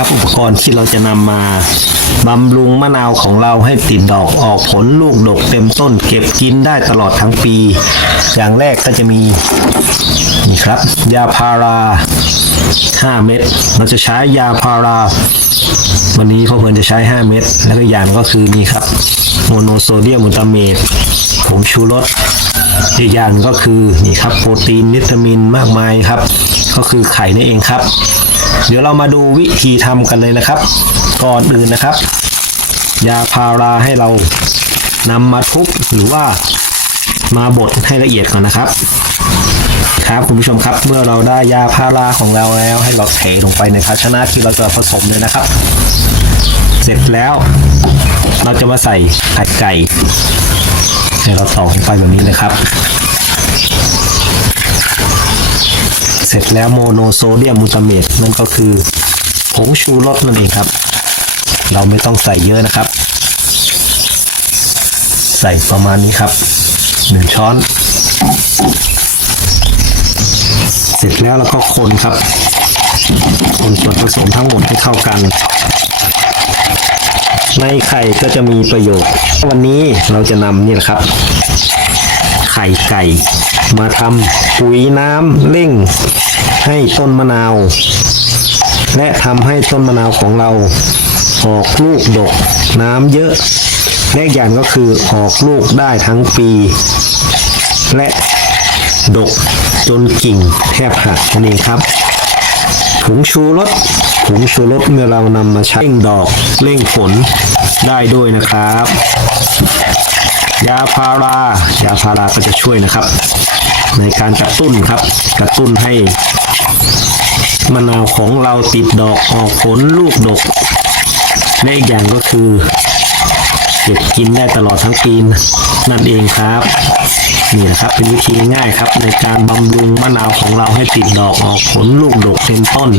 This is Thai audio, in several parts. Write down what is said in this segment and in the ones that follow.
ครับ อุปกรณ์ที่เราจะนำมาบำรุงมะนาวของเราให้ติดดอกออกผลลูกดกเต็มต้น เก็บกินได้ตลอดทั้งปี อย่างแรกก็จะมีนี่ครับ ยาพารา 5 เม็ดเราจะใช้ยาพารา วันนี้พ่อเพลินจะใช้ 5 เม็ดแล้วก็อย่างก็คือนี่ครับโมโนโซเดียมมูตาเมตผงชูรสอีกอย่างหนึ่งก็คือนี่ครับโปรตีนวิตามินมากมายครับ ก็คือไข่นั่เองครับ เดี๋ยวเรามาดูวิธีทำกันเลยนะครับ ก่อนอื่นนะครับ ยาพาราให้เรานำมาทุบหรือว่ามาบดให้ละเอียดก่อนนะครับ ครับคุณผู้ชมครับ เมื่อเราได้ยาพาราของเราแล้ว ให้เราเทลงไปในภาชนะที่เราจะผสมเลยนะครับ เสร็จแล้วเราจะมาใส่ไข่ไก่ ให้เราตอกลงไปแบบนี้เลยครับ เสร็จแล้วโมโนโซเดียมมูตาเมตนั่นก็คือผงชูรสนั่นเองครับ เราไม่ต้องใส่เยอะนะครับ ใส่ประมาณนี้ครับหนึ่งช้อน เสร็จแล้วเราก็คนครับ คนส่วนผสมทั้งหมดให้เข้ากัน ในไข่ก็จะมีประโยชน์ วันนี้เราจะนำนี่แหละครับ ข่ไก่ มาทำปุ๋ยน้ำเร่งให้ต้นมะนาว และทำให้ต้นมะนาวของเรา ออกลูกดกน้ำเยอะและอย่างก็คือออกลูกได้ทั้งปี และดกจนกิ่งแทบหักนั่นเองครับผงชูรสผงชูรสเมื่อเรานำมาใช้เร่งดอกเร่งผลได้ด้วยนะครับ ยาพารายาพาราก็จะช่วยนะครับ ในการกระตุ้นครับ กระตุ้นให้มะนาวของเราติดดอกออกผลลูกดกและอีกอย่างก็คือเก็บกินได้ตลอดทั้งปีนั่นเองครับนี่นะครับเป็นวิธีง่ายครับในการบำรุงมะนาวของเราให้ติดดอกออกผลลูกดกเต็มต้น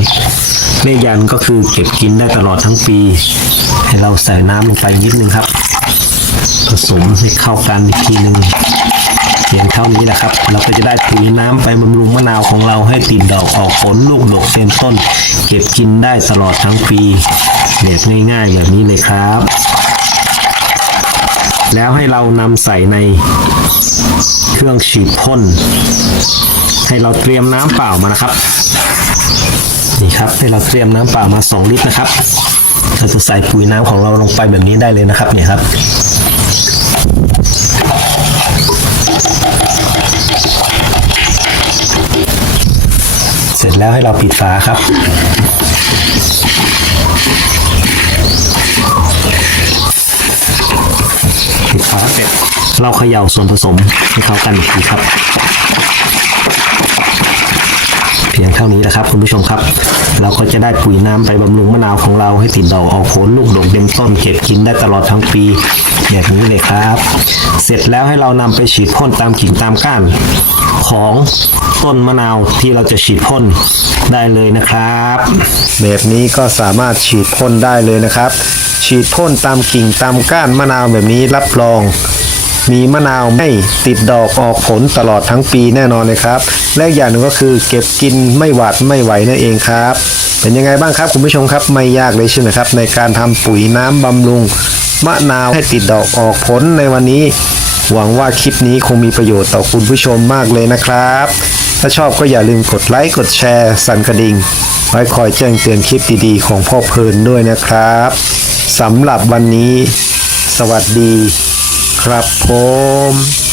เลขยันก็คือเก็บกินได้ตลอดทั้งปี ให้เราใส่น้ำลงไปนิดนึงครับ ผสมให้เข้ากันอีกทีหนึ่งเพียงเท่านี้แหละครับ เราก็จะได้ปุ๋ยน้ำไปบำรุงมะนาวของเราให้ติดดอกออกผลลูกดกเต็มต้น เก็บกินได้ตลอดทั้งปีแบบง่ายๆแบบนี้เลยครับ แล้วให้เรานำใส่ในเครื่องฉีดพ่น ให้เราเตรียมน้ำเปล่ามานะครับ นี่ครับให้เราเตรียมน้ำเปล่ามา 2 ลิตรนะครับเราจะใส่ปุ๋ยน้ำของเราลงไปแบบนี้ได้เลยนะครับเนี่ยครับ เสร็จแล้วให้เราปิดฝาครับ ปิดฝาเสร็จเราเขย่าส่วนผสมให้เข้ากันอีกทีครับ พียงเท่านี้แหละครับคุณผู้ชมครับ เราก็จะได้ปุ๋ยน้ำไปบำรุงมะนาวของเราให้ติดดอกออกผลลูกดกเต็มต้นเก็บกินได้ตลอดทั้งปีแบบนี้เลยครับ เสร็จแล้วให้เรานำไปฉีดพ่นตามกิ่งตามก้านของต้นมะนาวที่เราจะฉีดพ่นได้เลยนะครับ แบบนี้ก็สามารถฉีดพ่นได้เลยนะครับ ฉีดพ่นตามกิ่งตามก้านมะนาวแบบนี้รับรอง มีมะนาวไม่ติดดอกออกผลตลอดทั้งปีแน่นอนเลยครับและอีกอย่างหนึ่งก็คือเก็บกินไม่หวาดไม่ไหวนั่นเองครับ เป็นยังไงบ้างครับคุณผู้ชมครับไม่ยากเลยใช่ไหมครับ ในการทำปุ๋ยน้ำบำรุง มะนาวให้ติดดอกออกผลในวันนี้ หวังว่าคลิปนี้คงมีประโยชน์ต่อคุณผู้ชมมากเลยนะครับ ถ้าชอบก็อย่าลืมกดไลค์กดแชร์สั่นกระดิ่งไว้คอยแจ้งเตือนคลิปดีๆ ของพ่อเพลินด้วยนะครับสำหรับวันนี้ สวัสดี ครับผม